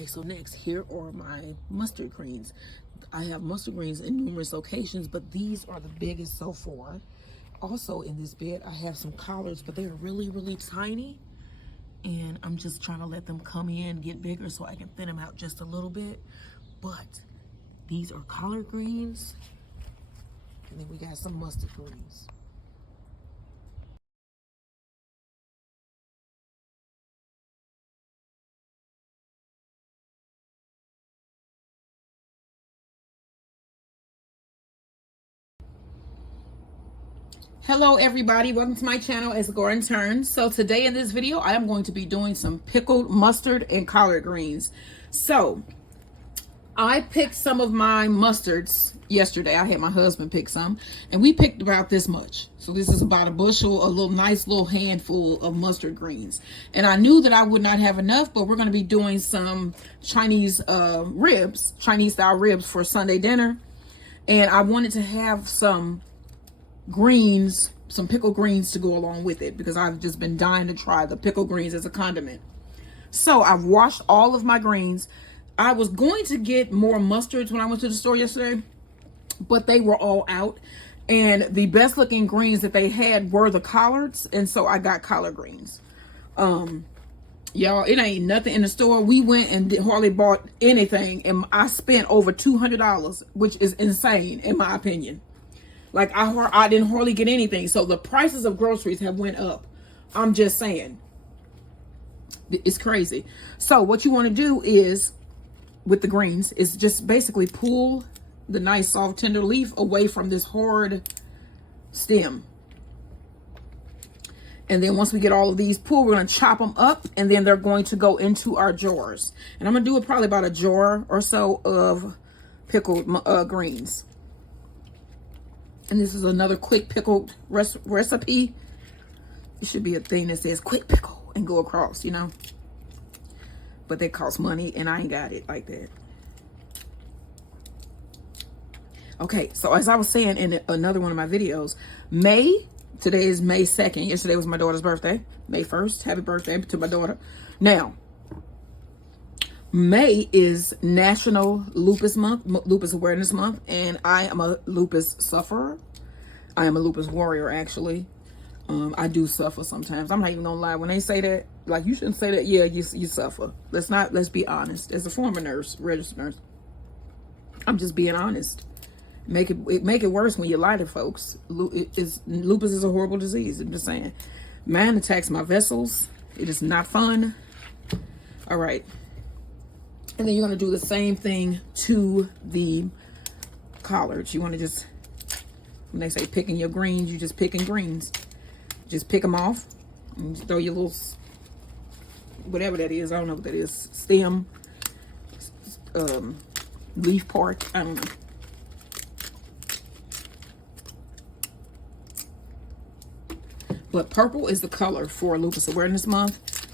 Okay, so next, here are my mustard greens. I have mustard greens in numerous locations, but these are the biggest so far. Also in this bed, I have some collards, but they're really, really tiny. And I'm just trying to let them come in, get bigger so I can thin them out just a little bit. But these are collard greens. And then we got some mustard greens. Hello everybody, welcome to my channel. It's Gordon Turns. So today in this video I am going to be doing some pickled mustard and collard greens. So I picked some of my mustards yesterday. I had my husband pick some, and we picked about this much. So this is about a bushel, a little nice little handful of mustard greens. And I knew that I would not have enough, but we're going to be doing some Chinese ribs, Chinese style ribs for Sunday dinner. And I wanted to have some greens, some pickled greens to go along with it, because I've just been dying to try the pickled greens as a condiment. So I've washed all of my greens. I was going to get more mustards when I went to the store yesterday, but they were all out. And the best looking greens that they had were the collards. And so I got collard greens. Y'all, it ain't nothing in the store. We went and hardly bought anything. And I spent over $200, which is insane in my opinion. Like I didn't hardly get anything. So the prices of groceries have went up. I'm just saying. It's crazy. So what you want to do is, with the greens, is just basically pull the nice soft tender leaf away from this hard stem. And then once we get all of these pulled, we're going to chop them up, and then they're going to go into our jars. And I'm going to do it probably about a jar or so of pickled greens. And this is another quick pickled recipe. It should be a thing that says quick pickle and go across, you know. But they cost money, and I ain't got it like that. Okay, so as I was saying in another one of my videos, today is May 2nd. Yesterday was my daughter's birthday. May 1st. Happy birthday to my daughter. Now, May is National Lupus Month, Lupus Awareness Month, and I am a lupus sufferer. I am a lupus warrior, actually. I do suffer sometimes. I'm not even gonna lie. When they say that, like, you shouldn't say that. Yeah, you suffer. Let's be honest. As a former nurse, registered nurse, I'm just being honest. Make it worse when you lie to folks. Lupus is a horrible disease. I'm just saying. Mine attacks my vessels. It is not fun. All right. And then you're going to do the same thing to the collards. You want to just, when they say picking your greens, you just picking greens. Just pick them off and throw your little, whatever that is. I don't know what that is. Stem, leaf part. I don't know. But purple is the color for Lupus Awareness Month.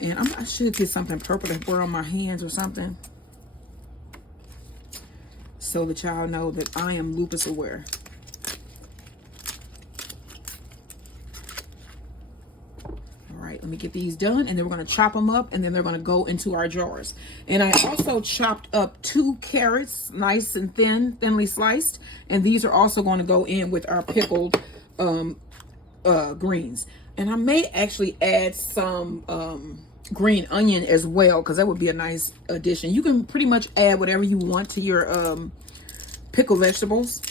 And I should get something purple to wear on my hands or something, so that y'all know that I am lupus aware. All right, let me get these done, and then we're going to chop them up, and then they're going to go into our jars. And I also chopped up 2 carrots, nice and thinly sliced, and these are also going to go in with our pickled greens. And I may actually add some green onion as well, because that would be a nice addition. You can pretty much add whatever you want to your pickled vegetables.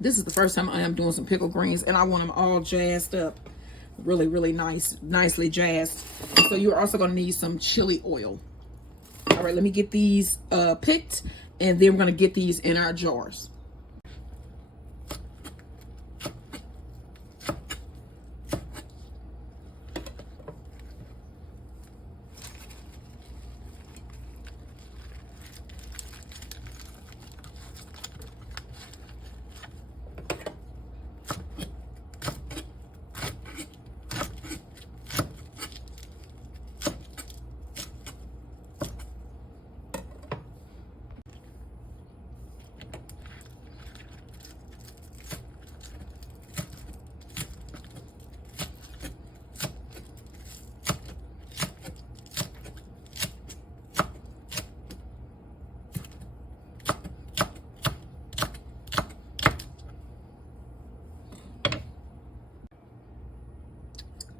This is the first time I am doing some pickled greens, and I want them all jazzed up, really, really nicely jazzed. So you're also going to need some chili oil. All right, let me get these picked, and then we're going to get these in our jars.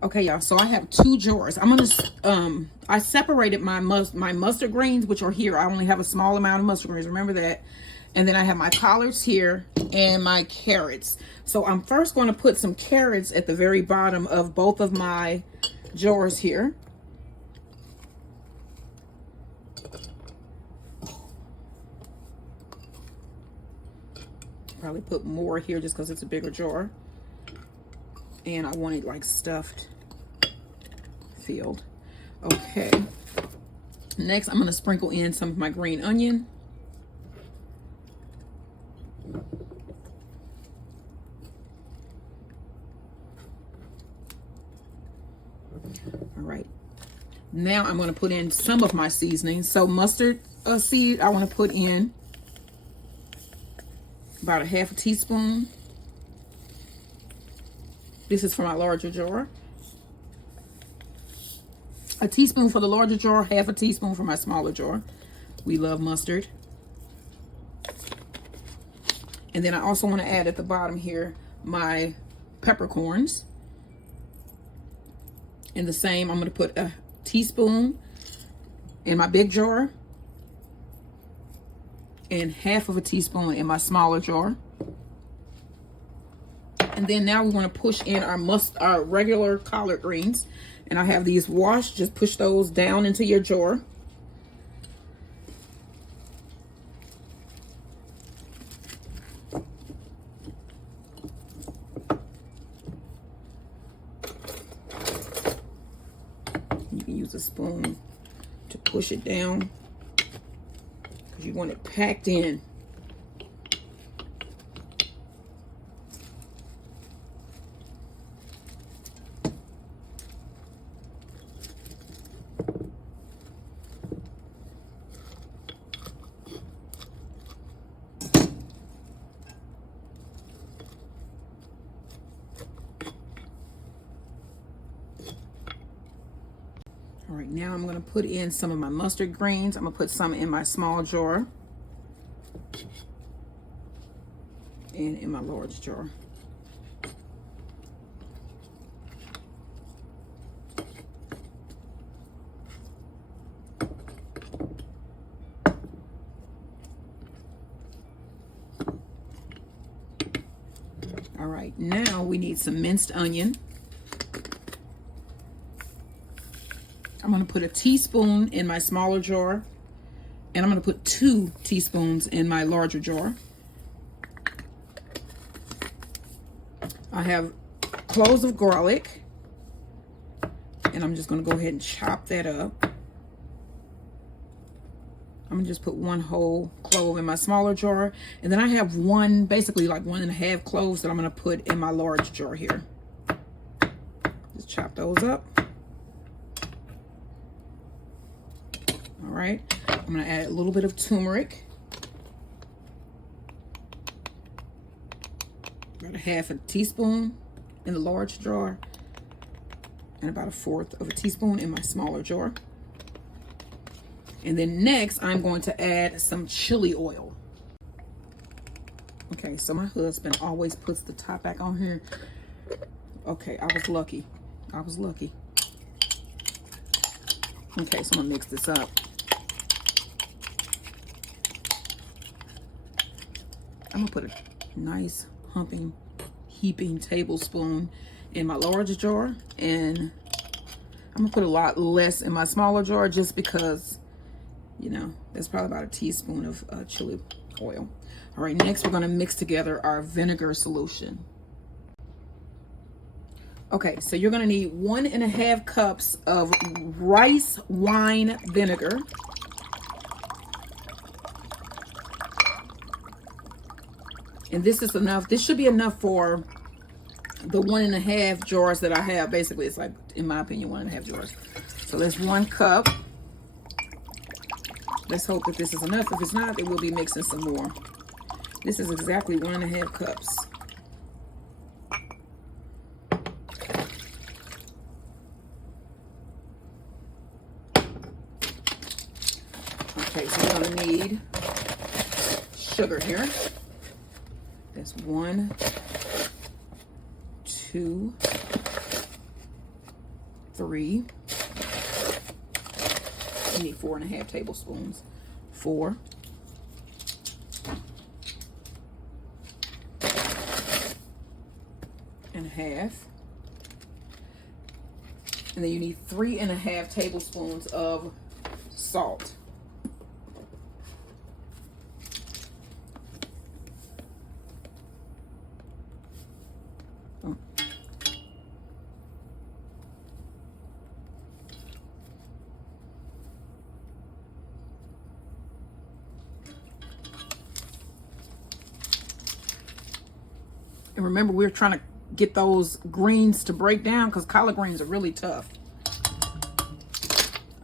Okay, y'all, so I have 2 jars. I'm gonna I separated my mustard greens, which are here. I only have a small amount of mustard greens, remember that. And then I have my collards here and my carrots. So I'm first going to put some carrots at the very bottom of both of my jars here. Probably put more here just because it's a bigger jar. And I want it like stuffed, filled. Okay. Next, I'm going to sprinkle in some of my green onion. All right. Now I'm going to put in some of my seasonings. So mustard seed, I want to put in about a half a teaspoon. This is for my larger jar. A teaspoon for the larger jar, half a teaspoon for my smaller jar. We love mustard. And then I also want to add at the bottom here my peppercorns. And the same, I'm going to put a teaspoon in my big jar and half of a teaspoon in my smaller jar. And then now we want to push in our regular collard greens. And I have these washed. Just push those down into your jar. You can use a spoon to push it down because you want it packed in. All right, now I'm going to put in some of my mustard greens. I'm going to put some in my small jar and in my large jar. All right, now we need some minced onion. I'm going to put a teaspoon in my smaller jar, and I'm going to put 2 teaspoons in my larger jar. I have cloves of garlic, and I'm just going to go ahead and chop that up. I'm going to just put 1 whole clove in my smaller jar, and then I have basically like 1.5 cloves that I'm going to put in my large jar here. Just chop those up. All right, I'm going to add a little bit of turmeric. About a half a teaspoon in the large jar and about 1/4 of a teaspoon in my smaller jar. And then next, I'm going to add some chili oil. Okay, so my husband always puts the top back on here. Okay, I was lucky. I was lucky. Okay, so I'm going to mix this up. I'm going to put a nice heaping tablespoon in my large jar, and I'm going to put a lot less in my smaller jar just because, you know, that's probably about a teaspoon of chili oil. All right, next we're going to mix together our vinegar solution. Okay, so you're going to need 1.5 cups of rice wine vinegar. And this is enough. This should be enough for the 1.5 jars that I have. Basically, it's like, in my opinion, 1.5 jars. So that's 1 cup. Let's hope that this is enough. If it's not, then we'll be mixing some more. This is exactly 1.5 cups. Okay, so we're going to need sugar here. That's 1, 2, 3. You need 4.5 tablespoons. 4. and a half. And then you need 3.5 tablespoons of salt. And remember, we're trying to get those greens to break down because collard greens are really tough.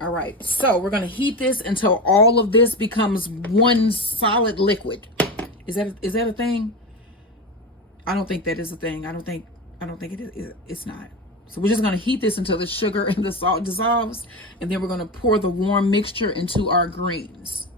All right, so we're going to heat this until all of this becomes one solid liquid. Is that a thing? I don't think that is a thing. I don't think it is. It's not. So we're just going to heat this until the sugar and the salt dissolves, and then we're going to pour the warm mixture into our greens.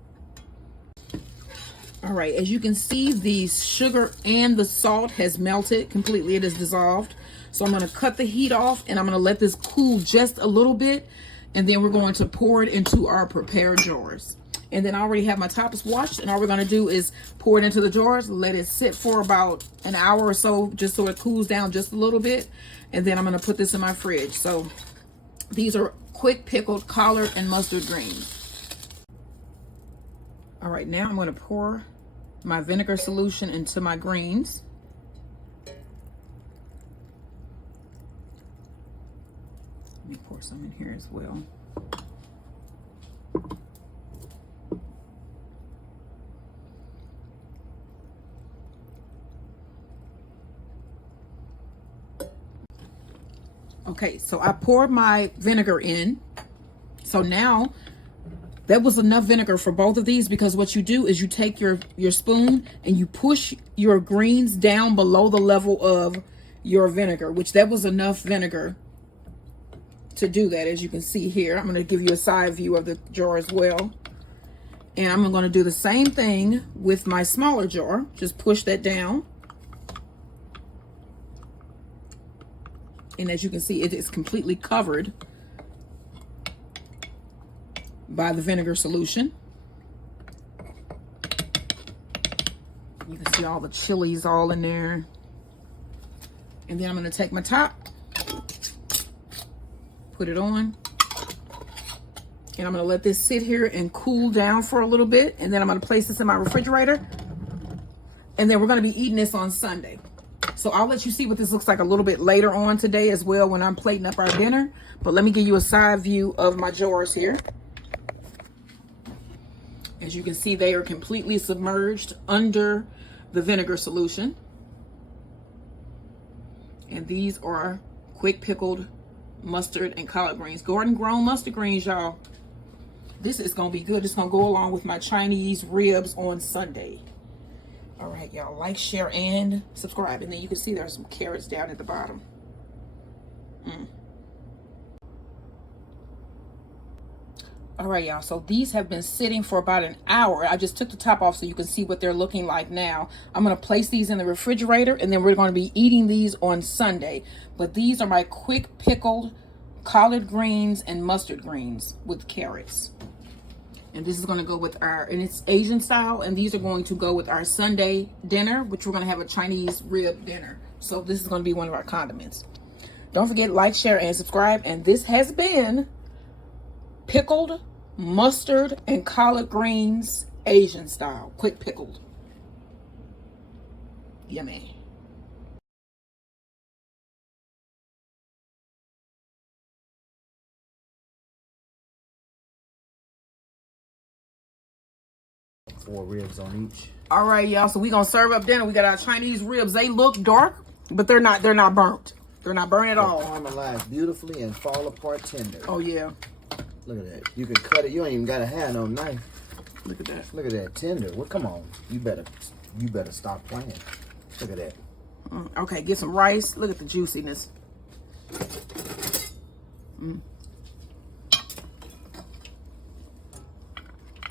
All right, as you can see, the sugar and the salt has melted completely. It is dissolved. So I'm going to cut the heat off, and I'm going to let this cool just a little bit, and then we're going to pour it into our prepared jars. And then I already have my tops washed, and all we're going to do is pour it into the jars, let it sit for about an hour or so, just so it cools down just a little bit, and then I'm going to put this in my fridge. So these are quick pickled collard and mustard greens. All right, now I'm going to pour my vinegar solution into my greens. Let me pour some in here as well. Okay, so I poured my vinegar in. So now that was enough vinegar for both of these, because what you do is you take your spoon and you push your greens down below the level of your vinegar, which that was enough vinegar to do that. As you can see here, I'm going to give you a side view of the jar as well. And I'm going to do the same thing with my smaller jar. Just push that down. And as you can see, it is completely covered by the vinegar solution. You can see all the chilies all in there. And then I'm going to take my top, put it on, and I'm going to let this sit here and cool down for a little bit. And then I'm going to place this in my refrigerator. And then we're going to be eating this on Sunday. So I'll let you see what this looks like a little bit later on today as well when I'm plating up our dinner. But let me give you a side view of my jars here. As you can see, they are completely submerged under the vinegar solution. And these are quick pickled mustard and collard greens. Garden grown mustard greens, y'all. This is going to be good. It's going to go along with my Chinese ribs on Sunday. All right, y'all, like, share, and subscribe. And then you can see there's some carrots down at the bottom. All right, y'all, so these have been sitting for about an hour. I just took the top off so you can see what they're looking like now. I'm going to place these in the refrigerator, and then we're going to be eating these on Sunday. But these are my quick pickled collard greens and mustard greens with carrots. And this is going to go with our, and it's Asian style, and these are going to go with our Sunday dinner, which we're going to have a Chinese rib dinner. So this is going to be one of our condiments. Don't forget, like, share, and subscribe. And this has been pickled mustard and collard greens, Asian style, quick pickled. Yummy. Four ribs on each. All right, y'all, so we're gonna serve up dinner. We got our Chinese ribs. They look dark, but they're not burnt. They're not burnt at all. Caramelize beautifully and fall apart tender. Oh yeah. Look at that. You can cut it. You ain't even gotta have no knife. Look at that. Look at that tender. Well, come on. You better stop playing. Look at that. Okay, get some rice. Look at the juiciness.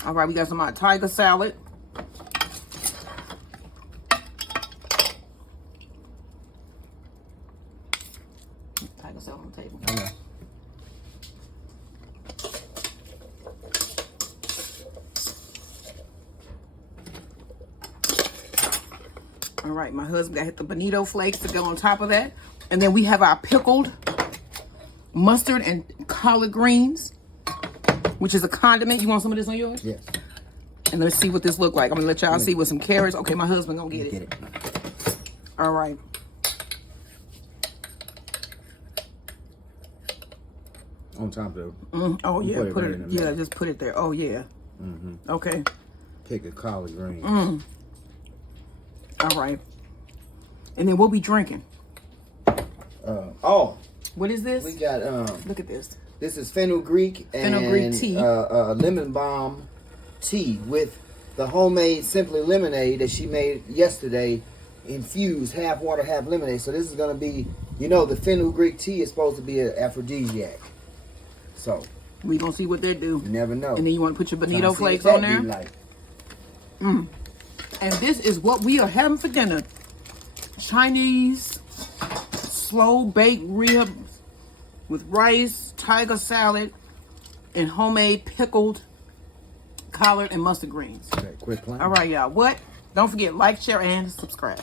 All right, we got some tiger salad. Tiger salad on the table. All right, my husband got the bonito flakes to go on top of that. And then we have our pickled mustard and collard greens, which is a condiment. You want some of this on yours? Yes. And let's see what this look like. I'm gonna let y'all see with some carrots. Okay, my husband gonna get it. All right. On top of Oh yeah, put it put right it. in the Yeah, middle. just put it there. Oh yeah. Okay. Pick a collard greens. All right. And then we'll be drinking. Oh, What is this? we got Look at this. this is fenugreek and Fenugreek tea. Lemon balm tea with the homemade Simply Lemonade that she made yesterday, infused half water, half lemonade. So this is gonna be, you know, the fenugreek tea is supposed to be an aphrodisiac. So We gonna see what they do. you never know. And then you want to put your bonito Trying to see flakes what on that there. be like. And this is what we are having for dinner. Chinese slow baked rib with rice, tiger salad, and homemade pickled collard and mustard greens. Okay, quit playing. All right, y'all. What? Don't forget, like, share, and subscribe.